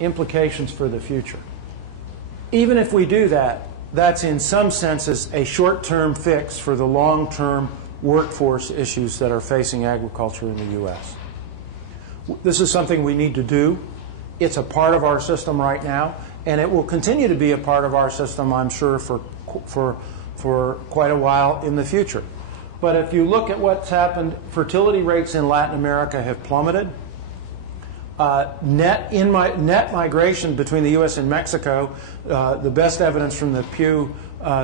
implications for the future. Even if we do that, that's in some senses a short-term fix for the long-term workforce issues that are facing agriculture in the U.S. This is something we need to do. It's a part of our system right now, and it will continue to be a part of our system, I'm sure, for quite a while in the future. But if you look at what's happened, fertility rates in Latin America have plummeted. Net migration between the U.S. and Mexico, the best evidence from the Pew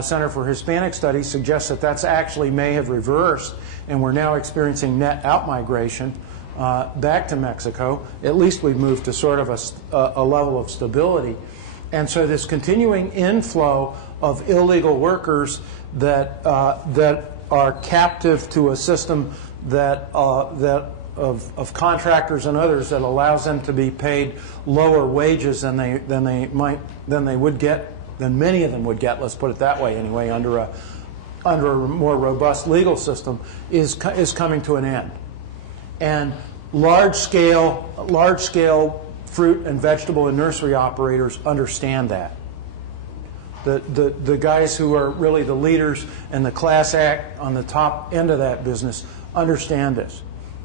Center for Hispanic Studies suggests that that's actually may have reversed, and we're now experiencing net outmigration back to Mexico. At least we've moved to sort of a level of stability. And so this continuing inflow of illegal workers that are captive to a system of contractors and others that allows them to be paid lower wages than many of them would get, let's put it that way anyway, under a more robust legal system, is coming to an end. And large scale fruit and vegetable and nursery operators understand that. The guys who are really the leaders and the class act on the top end of that business understand this.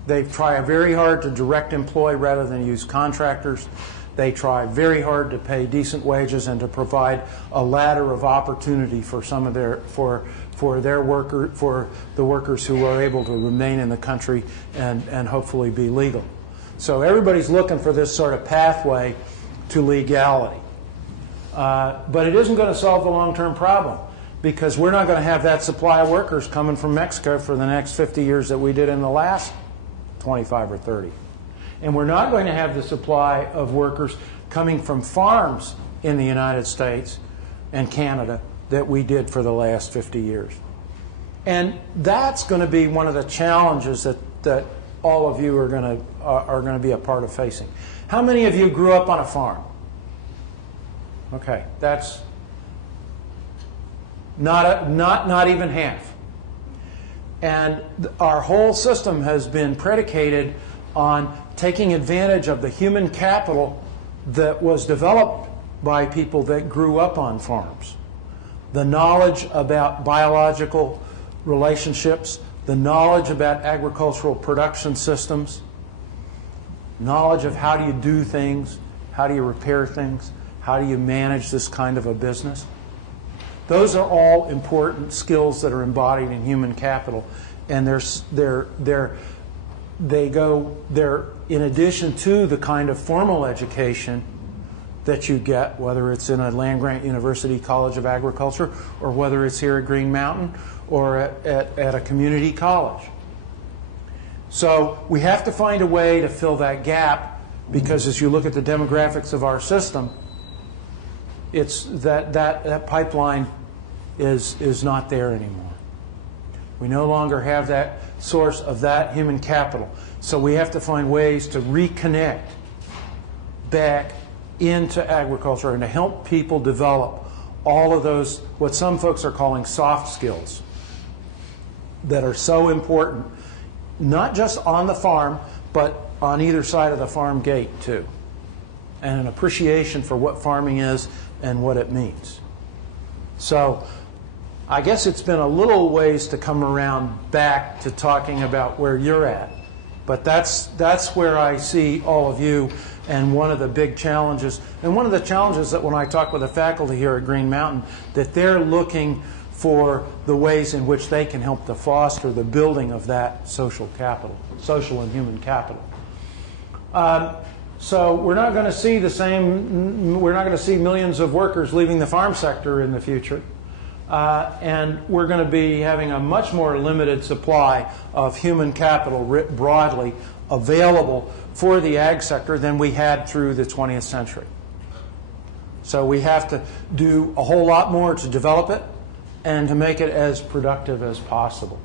They try very hard to direct employ rather than use contractors. They try very hard to pay decent wages and to provide a ladder of opportunity for some of the workers who are able to remain in the country and hopefully be legal. So everybody's looking for this sort of pathway to legality. But it isn't going to solve the long-term problem, because we're not going to have that supply of workers coming from Mexico for the next 50 years that we did in the last 25 or 30. And we're not going to have the supply of workers coming from farms in the United States and Canada that we did for the last 50 years. And that's going to be one of the challenges that all of you are going to be a part of facing. How many of you grew up on a farm? Okay, that's not even half. And our whole system has been predicated on taking advantage of the human capital that was developed by people that grew up on farms. The knowledge about biological relationships, the knowledge about agricultural production systems, knowledge of how do you do things, how do you repair things, how do you manage this kind of a business. Those are all important skills that are embodied in human capital, and they're in addition to the kind of formal education that you get, whether it's in a land-grant university college of agriculture or whether it's here at Green Mountain or at a community college. So we have to find a way to fill that gap, because as you look at the demographics of our system, it's that pipeline is not there anymore. We no longer have that source of that human capital. So we have to find ways to reconnect back into agriculture and to help people develop all of those, what some folks are calling soft skills, that are so important, not just on the farm, but on either side of the farm gate too. And an appreciation for what farming is and what it means. So I guess it's been a little ways to come around back to talking about where you're at. But that's where I see all of you, and one of the big challenges, and one of the challenges that when I talk with the faculty here at Green Mountain, that they're looking for the ways in which they can help to foster the building of that social capital, social and human capital. So we're not going to see we're not going to see millions of workers leaving the farm sector in the future. And we're going to be having a much more limited supply of human capital broadly available for the ag sector than we had through the 20th century. So we have to do a whole lot more to develop it and to make it as productive as possible.